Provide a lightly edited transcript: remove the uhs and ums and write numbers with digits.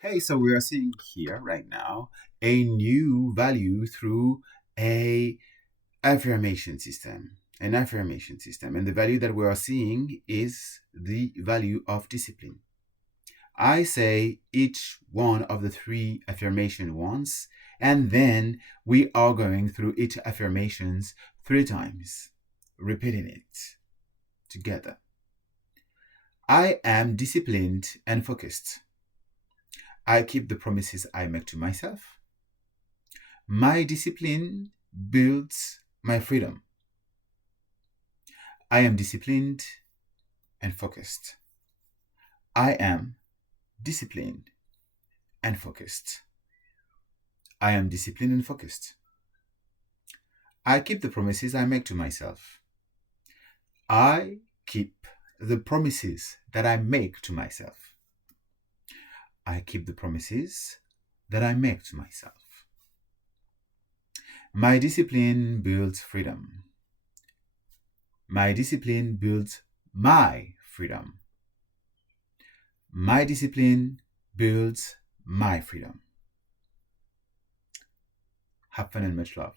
Hey, so we are seeing here right now a new value through a affirmation system, and the value that we are seeing is the value of discipline. I say each one of the three affirmation once, and then we are going through each affirmations 3 times, repeating it together. I am disciplined and focused. I keep the promises I make to myself. My discipline builds my freedom. I am disciplined and focused. I am disciplined and focused. I am disciplined and focused. I keep the promises I make to myself. I keep the promises that I make to myself. I keep the promises that I make to myself. My discipline builds freedom. My discipline builds my freedom. My discipline builds my freedom. Have fun and much love.